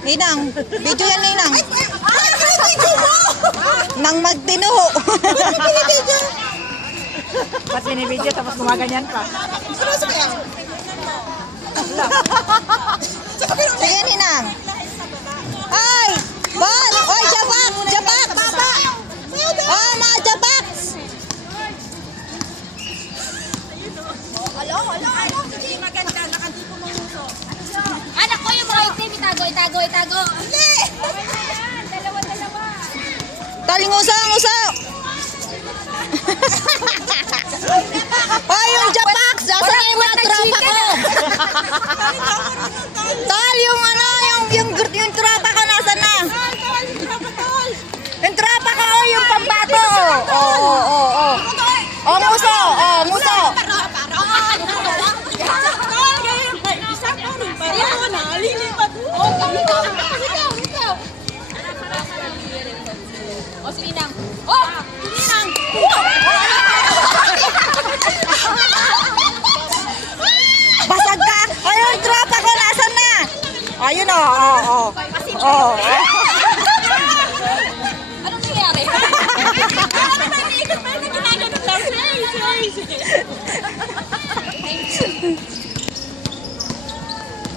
Ninang, video yan, Ninang. Nang magtinuho. Ba't binibidyo tapos gumaganyan pa? Sige, Ninang. Ay! Bal! Oy, jabak! Jabak! Oh, mga jabak! Hindi maganda, nakatipo mong uso. Anak ko yung mga itim, itago. Hindi! Dalawa. Talingusa, ngusa! Ay, yung jabak! Sasa na yung mga tropa ko! Tal, yung ano, yung tropa ko, nasa na? Yung tropa ko, yung pambato! Oh, nguso! Oh, nguso! O, sige nang. Oh! Sige nang! Basag ka! Ay, yung tropa ko, nasan na? Ayun, oh.